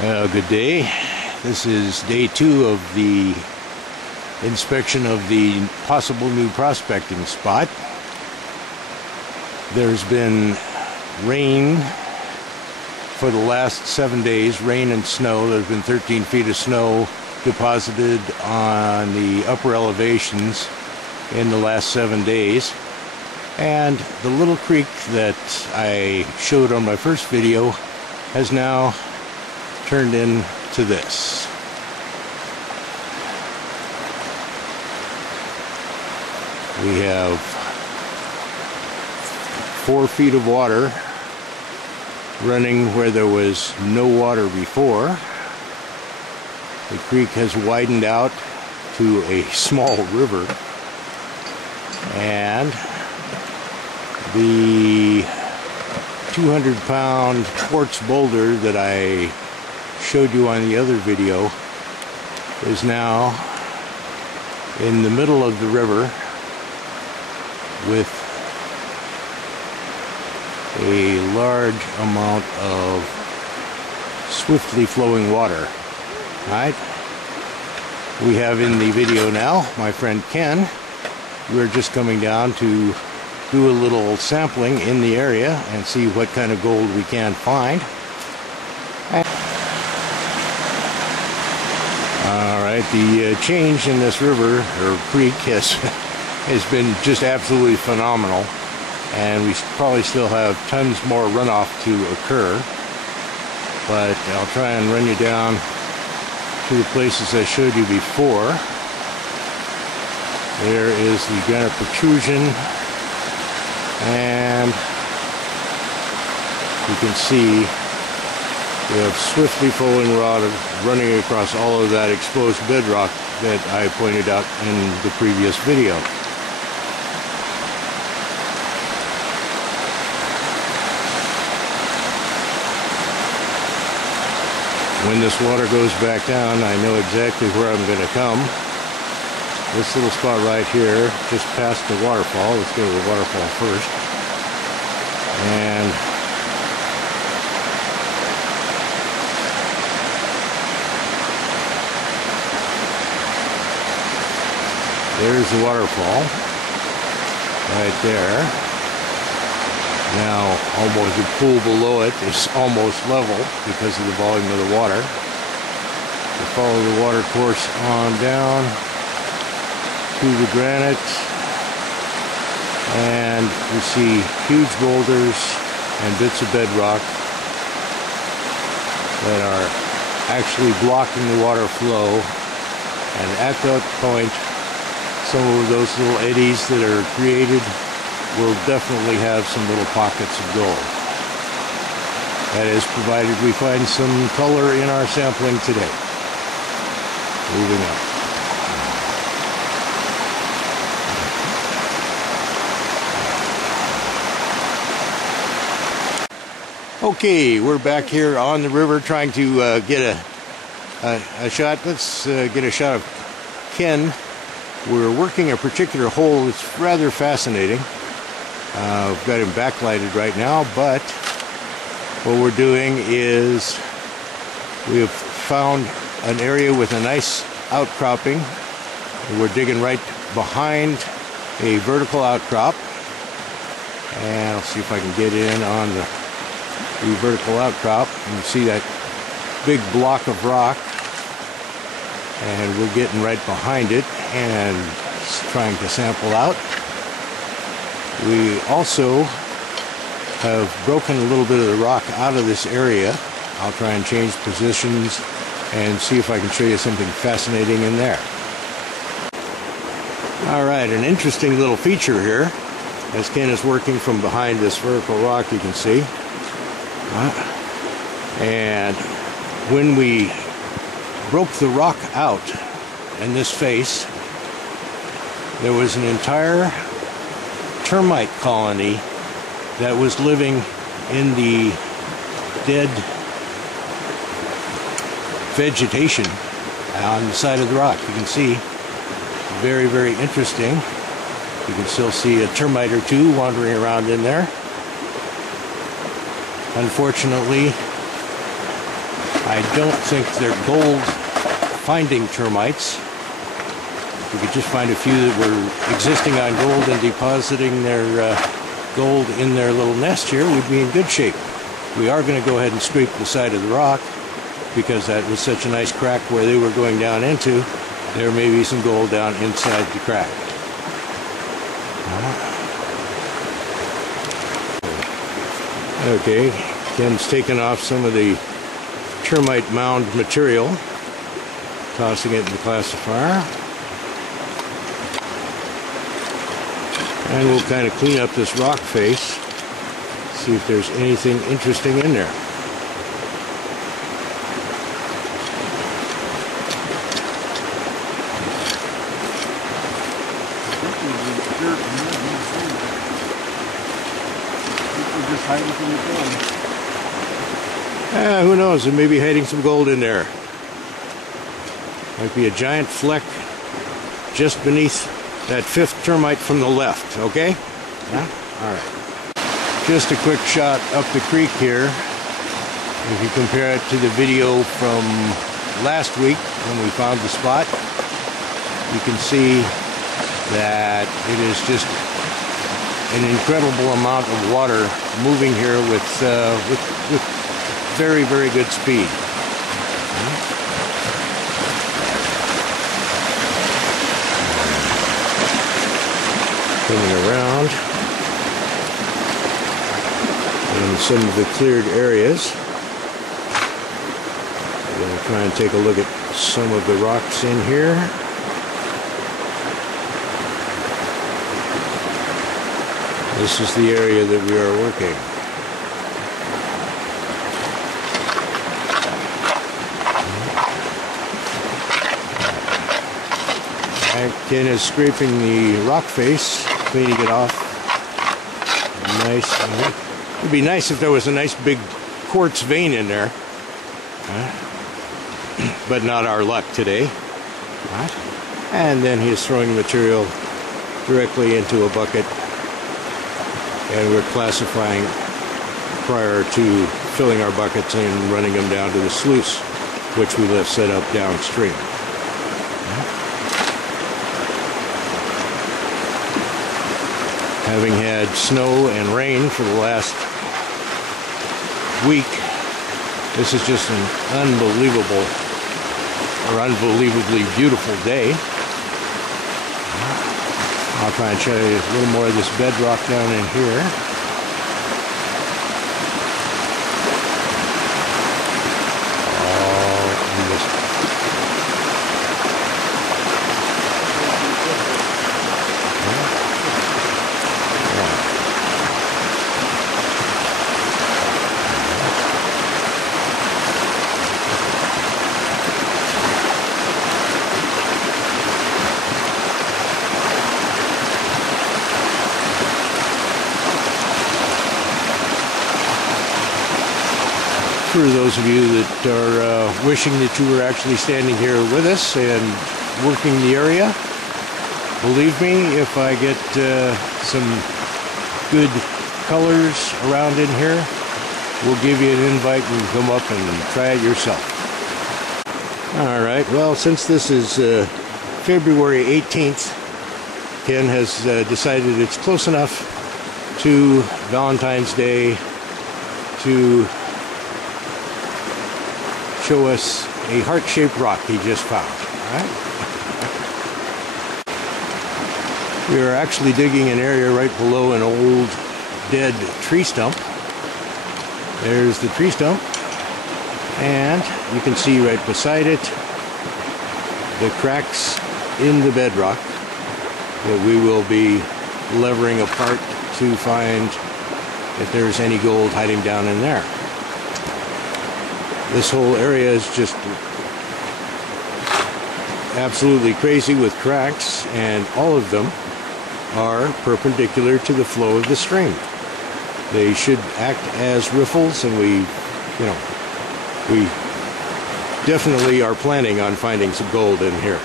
Good day. This is day 2 of the inspection of the possible new prospecting spot. There's been rain for the last 7 days, rain and snow. There's been 13 feet of snow deposited on the upper elevations in the last 7 days. And the little creek that I showed on my first video has now turned into this. We have 4 feet of water running where there was no water before. The creek has widened out to a small river, and the 200-pound quartz boulder that I showed you on the other video is now in the middle of the river with a large amount of swiftly flowing water. Right? We have in the video now my friend Ken. We're just coming down to do a little sampling in the area and see what kind of gold we can find. Alright, the change in this river, or creek, has been just absolutely phenomenal, and we probably still have tons more runoff to occur, but I'll try and run you down to the places I showed you before. There is the granite protrusion, and you can see we have swiftly flowing water running across all of that exposed bedrock that I pointed out in the previous video. When this water goes back down, I know exactly where I'm going to come. This little spot right here, just past the waterfall. Let's go to the waterfall first. And there's the waterfall right there. Now, almost the pool below it is almost level because of the volume of the water. We follow the water course on down to the granite, and we see huge boulders and bits of bedrock that are actually blocking the water flow. And at that point, some of those little eddies that are created will definitely have some little pockets of gold. That is, provided we find some color in our sampling today. Moving on. Okay, we're back here on the river trying to get a shot. Let's get a shot of Ken. We're working a particular hole. It's rather fascinating. We've got him backlighted right now, but what we're doing is we have found an area with a nice outcropping. We're digging right behind a vertical outcrop, and I'll see if I can get in on the vertical outcrop. You can see that big block of rock, and we're getting right behind it and trying to sample out. We also have broken a little bit of the rock out of this area. I'll try and change positions and see if I can show you something fascinating in there. Alright, an interesting little feature here. As Ken is working from behind this vertical rock, you can see. And when we broke the rock out in this face, there was an entire termite colony that was living in the dead vegetation on the side of the rock. You can see, very, very interesting. You can still see a termite or two wandering around in there. Unfortunately, I don't think they're gold finding termites. If we could just find a few that were existing on gold and depositing their gold in their little nest here, we'd be in good shape. We are going to go ahead and scrape the side of the rock because that was such a nice crack where they were going down into. There may be some gold down inside the crack. Okay, Ken's taken off some of the termite mound material, tossing it in the classifier. And we'll kind of clean up this rock face, see if there's anything interesting in there. Who knows? There may be hiding some gold in there. Might be a giant fleck just beneath that fifth termite from the left, okay? Yeah? Alright. Just a quick shot up the creek here. If you compare it to the video from last week when we found the spot, you can see that it is just an incredible amount of water moving here with very, very good speed. Coming around in some of the cleared areas. I'm going to try and take a look at some of the rocks in here. This is the area that we are working. Ken is scraping the rock face, cleaning it off. Nice. It would be nice if there was a nice big quartz vein in there. But not our luck today. And then he is throwing material directly into a bucket. And we're classifying prior to filling our buckets and running them down to the sluice, which we left set up downstream. Having had snow and rain for the last week, this is just an unbelievably beautiful day. I'll try and show you a little more of this bedrock down in here. For those of you that are wishing that you were actually standing here with us and working the area, believe me, if I get some good colors around in here, we'll give you an invite and come up and try it yourself. Alright, well, since this is February 18th, Ken has decided it's close enough to Valentine's Day to show us a heart-shaped rock he just found. All right? We are actually digging an area right below an old dead tree stump. There's the tree stump, and you can see right beside it the cracks in the bedrock that we will be levering apart to find if there's any gold hiding down in there. This whole area is just absolutely crazy with cracks, and all of them are perpendicular to the flow of the stream. They should act as riffles, and we definitely are planning on finding some gold in here.